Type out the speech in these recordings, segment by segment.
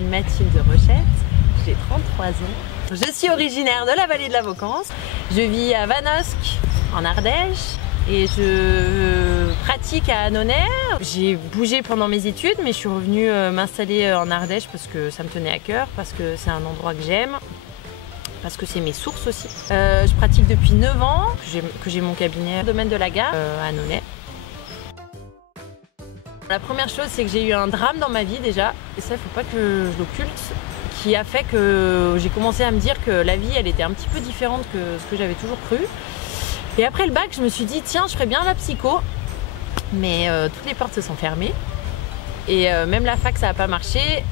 m'appelle Mathilde Rochette, j'ai 33 ans. Je suis originaire de la vallée de la Vaucance. Je vis à Vanosque, en Ardèche, et je pratique à Annonay. J'ai bougé pendant mes études, mais je suis revenue m'installer en Ardèche parce que ça me tenait à cœur, parce que c'est un endroit que j'aime, parce que c'est mes sources aussi. Je pratique depuis 9 ans, que j'ai mon cabinet au domaine de la gare à Annonay. La première chose, c'est que j'ai eu un drame dans ma vie déjà, et ça, il ne faut pas que je l'occulte, qui a fait que j'ai commencé à me dire que la vie, elle était un petit peu différente que ce que j'avais toujours cru. Et après le bac, je me suis dit, tiens, je ferais bien la psycho, mais toutes les portes se sont fermées, et même la fac, ça n'a pas marché.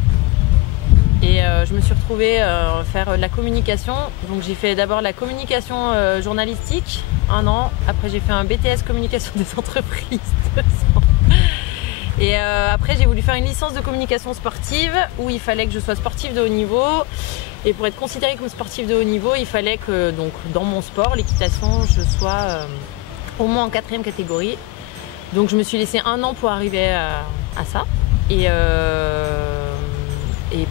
Et je me suis retrouvée faire de la communication. Donc j'ai fait d'abord la communication journalistique, 1 an. Après j'ai fait un BTS communication des entreprises, 2 ans. Et après j'ai voulu faire une licence de communication sportive où il fallait que je sois sportive de haut niveau. Et pour être considérée comme sportive de haut niveau, il fallait que donc, dans mon sport, l'équitation, je sois au moins en 4e catégorie. Donc je me suis laissé 1 an pour arriver à ça. Et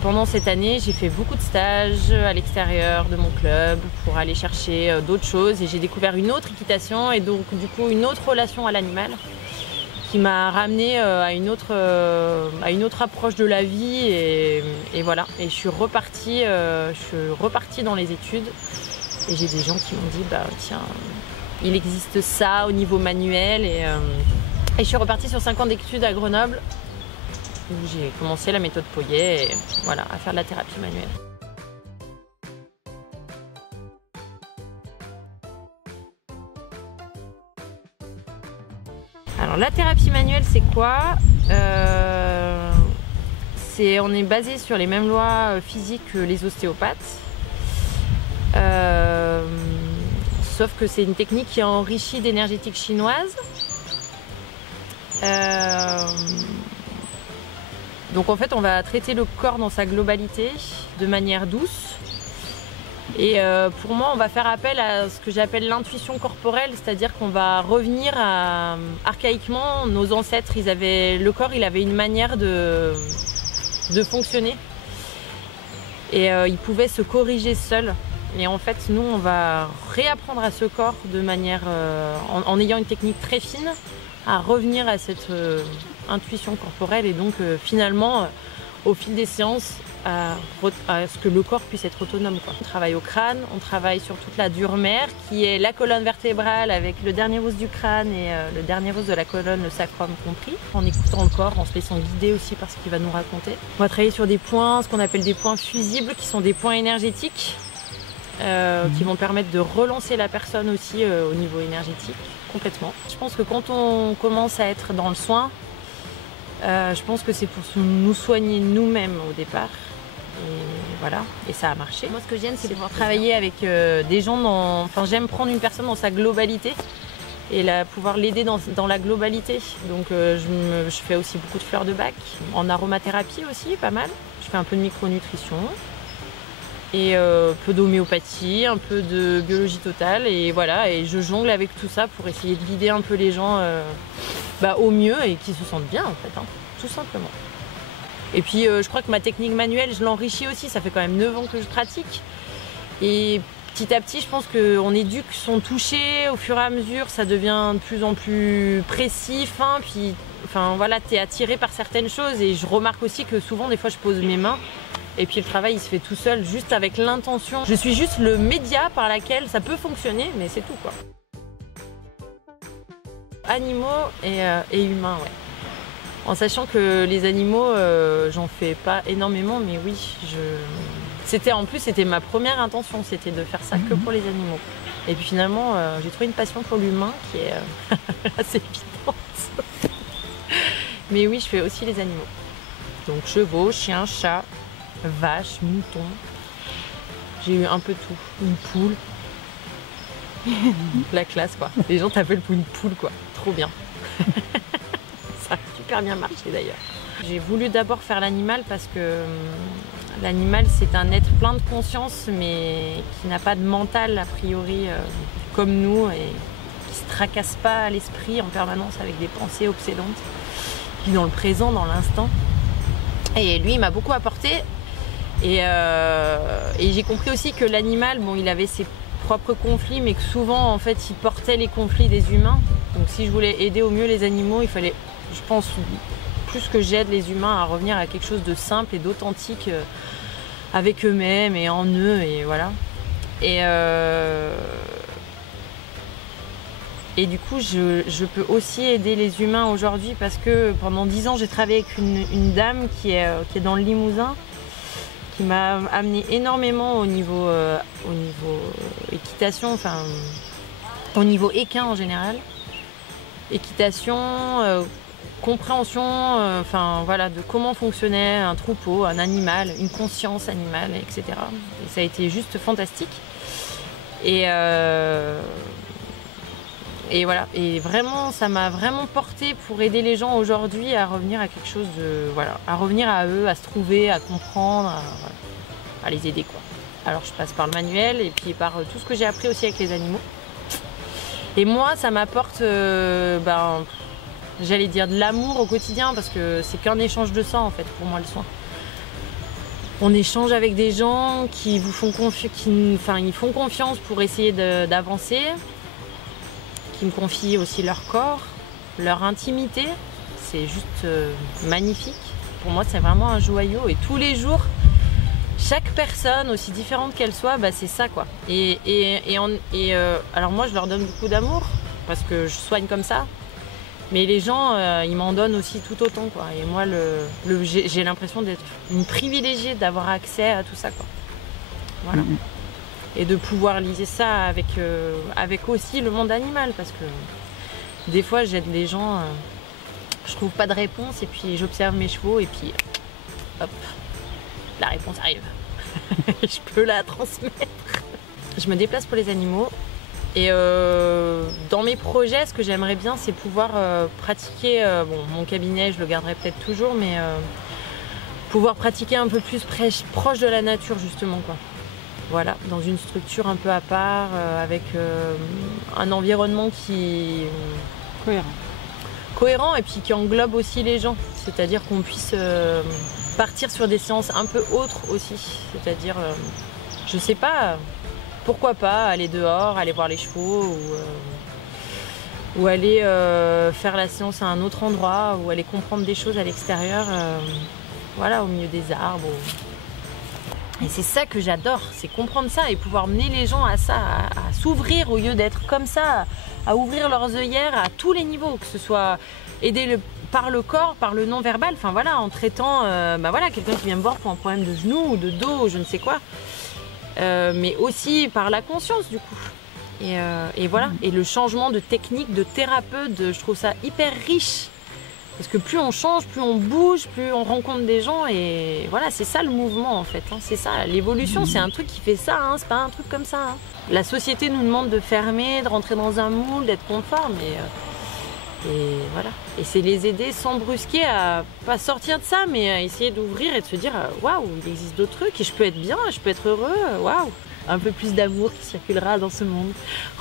pendant cette année, j'ai fait beaucoup de stages à l'extérieur de mon club pour aller chercher d'autres choses. Et j'ai découvert une autre équitation et donc du coup une autre relation à l'animal qui m'a ramenée à une autre approche de la vie. Et voilà. Et je suis repartie dans les études. Et j'ai des gens qui m'ont dit, bah tiens, il existe ça au niveau manuel. Et je suis repartie sur 5 ans d'études à Grenoble, où j'ai commencé la méthode Poyet et voilà, à faire de la thérapie manuelle. Alors la thérapie manuelle, c'est quoi? On est basé sur les mêmes lois physiques que les ostéopathes. Sauf que c'est une technique qui est enrichie d'énergétique chinoise. Donc en fait, on va traiter le corps dans sa globalité de manière douce. Et pour moi, on va faire appel à ce que j'appelle l'intuition corporelle, c'est-à-dire qu'on va revenir à... Archaïquement, nos ancêtres, le corps, il avait une manière de fonctionner. Et il pouvait se corriger seul. Et en fait, nous, on va réapprendre à ce corps de manière... en ayant une technique très fine, à revenir à cette intuition corporelle et donc finalement au fil des séances à ce que le corps puisse être autonome, quoi. On travaille au crâne, on travaille sur toute la dure mère qui est la colonne vertébrale avec le dernier os du crâne et le dernier os de la colonne, le sacrum compris, en écoutant le corps, en se laissant guider aussi par ce qu'il va nous raconter. On va travailler sur des points, ce qu'on appelle des points fusibles, qui sont des points énergétiques qui vont permettre de relancer la personne aussi au niveau énergétique. Complètement. Je pense que quand on commence à être dans le soin, je pense que c'est pour nous soigner nous-mêmes au départ. Et voilà, et ça a marché. Moi, ce que j'aime, c'est pouvoir travailler avec des gens Enfin, j'aime prendre une personne dans sa globalité et pouvoir l'aider dans la globalité. Donc, je fais aussi beaucoup de fleurs de bac. En aromathérapie aussi, pas mal. Je fais un peu de micronutrition. Et peu d'homéopathie, un peu de biologie totale, et voilà, et je jongle avec tout ça pour essayer de guider un peu les gens au mieux et qu'ils se sentent bien en fait, hein, tout simplement. Et puis je crois que ma technique manuelle, je l'enrichis aussi, ça fait quand même 9 ans que je pratique. Et petit à petit, je pense qu'on éduque son toucher, au fur et à mesure, ça devient de plus en plus précis, fin, puis enfin voilà, t'es attiré par certaines choses, et je remarque aussi que souvent, des fois, je pose mes mains. Et puis le travail, il se fait tout seul, juste avec l'intention. Je suis juste le média par lequel ça peut fonctionner, mais c'est tout, quoi. Animaux et humains, ouais. En sachant que les animaux, j'en fais pas énormément, mais oui, en plus, c'était ma première intention, c'était de faire ça que pour les animaux. Et puis finalement, j'ai trouvé une passion pour l'humain qui est assez évidente. Mais oui, je fais aussi les animaux. Donc chevaux, chiens, chats, vaches, moutons. J'ai eu un peu tout. Une poule. La classe, quoi. Les gens t'appellent pour une poule, quoi. Trop bien. Ça a super bien marché d'ailleurs. J'ai voulu d'abord faire l'animal parce que l'animal, c'est un être plein de conscience, mais qui n'a pas de mental a priori comme nous, et qui se tracasse pas à l'esprit en permanence avec des pensées obsédantes, qui est dans le présent, dans l'instant. Et lui, il m'a beaucoup apporté. Et j'ai compris aussi que l'animal, bon, il avait ses propres conflits, mais que souvent, en fait, il portait les conflits des humains. Donc si je voulais aider au mieux les animaux, il fallait, je pense, plus que j'aide les humains à revenir à quelque chose de simple et d'authentique avec eux-mêmes et en eux, et voilà. Et du coup, je peux aussi aider les humains aujourd'hui parce que pendant 10 ans, j'ai travaillé avec une dame qui est dans le Limousin, qui m'a amené énormément au niveau équitation, enfin au niveau équin en général. Équitation, compréhension, enfin voilà, de comment fonctionnait un troupeau, un animal, une conscience animale, etc. Et ça a été juste fantastique. Et voilà, et vraiment, ça m'a vraiment porté pour aider les gens aujourd'hui à revenir à quelque chose de, voilà, à revenir à eux, à se trouver, à comprendre, à les aider quoi. Alors je passe par le manuel et puis par tout ce que j'ai appris aussi avec les animaux. Et moi, ça m'apporte, j'allais dire de l'amour au quotidien parce que c'est qu'un échange de sang en fait pour moi le soin. On échange avec des gens qui vous font ils font confiance pour essayer d'avancer, qui me confient aussi leur corps, leur intimité. C'est juste magnifique. Pour moi, c'est vraiment un joyau. Et tous les jours, chaque personne, aussi différente qu'elle soit, c'est ça quoi. Alors moi, je leur donne beaucoup d'amour parce que je soigne comme ça. Mais les gens, ils m'en donnent aussi tout autant quoi. Et moi, j'ai l'impression d'être une privilégiée d'avoir accès à tout ça quoi. Voilà. Et de pouvoir lier ça avec aussi le monde animal parce que des fois j'aide les gens, je trouve pas de réponse et puis j'observe mes chevaux et puis hop, la réponse arrive. Je peux la transmettre. Je me déplace pour les animaux et dans mes projets ce que j'aimerais bien c'est pouvoir pratiquer, mon cabinet je le garderai peut-être toujours mais pouvoir pratiquer un peu plus proche de la nature justement quoi. Voilà, dans une structure un peu à part, avec un environnement qui est cohérent et puis qui englobe aussi les gens. C'est-à-dire qu'on puisse partir sur des séances un peu autres aussi. C'est-à-dire, je sais pas, pourquoi pas aller dehors, aller voir les chevaux ou aller faire la séance à un autre endroit ou aller comprendre des choses à l'extérieur, voilà, au milieu des arbres. Et c'est ça que j'adore, c'est comprendre ça et pouvoir mener les gens à ça, à s'ouvrir au lieu d'être comme ça, à ouvrir leurs œillères à tous les niveaux, que ce soit aider par le corps, par le non-verbal, enfin voilà, en traitant quelqu'un qui vient me voir pour un problème de genou ou de dos ou je ne sais quoi, mais aussi par la conscience du coup. Et voilà, et le changement de technique, de thérapeute, je trouve ça hyper riche. Parce que plus on change, plus on bouge, plus on rencontre des gens et voilà, c'est ça le mouvement en fait. C'est ça, l'évolution, c'est un truc qui fait ça, c'est pas un truc comme ça. La société nous demande de fermer, de rentrer dans un moule, d'être conforme et voilà. Et c'est les aider sans brusquer à pas sortir de ça, mais à essayer d'ouvrir et de se dire waouh, il existe d'autres trucs et je peux être bien, je peux être heureux, waouh. Un peu plus d'amour qui circulera dans ce monde.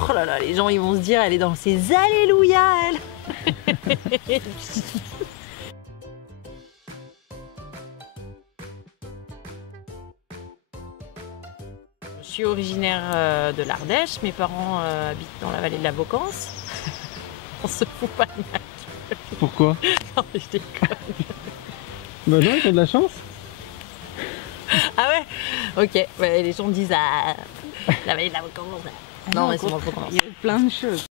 Oh là là, les gens ils vont se dire, elle est dans ses alléluia, elle. Je suis originaire de l'Ardèche, mes parents habitent dans la vallée de la Bocance. On se fout pas de ma gueule. Pourquoi? Non mais je déconne. Bah non, ils ont de la chance. Ah ouais? Ok, les gens disent la vallée de la Bocance. Non mais c'est moi, il y a plein de choses.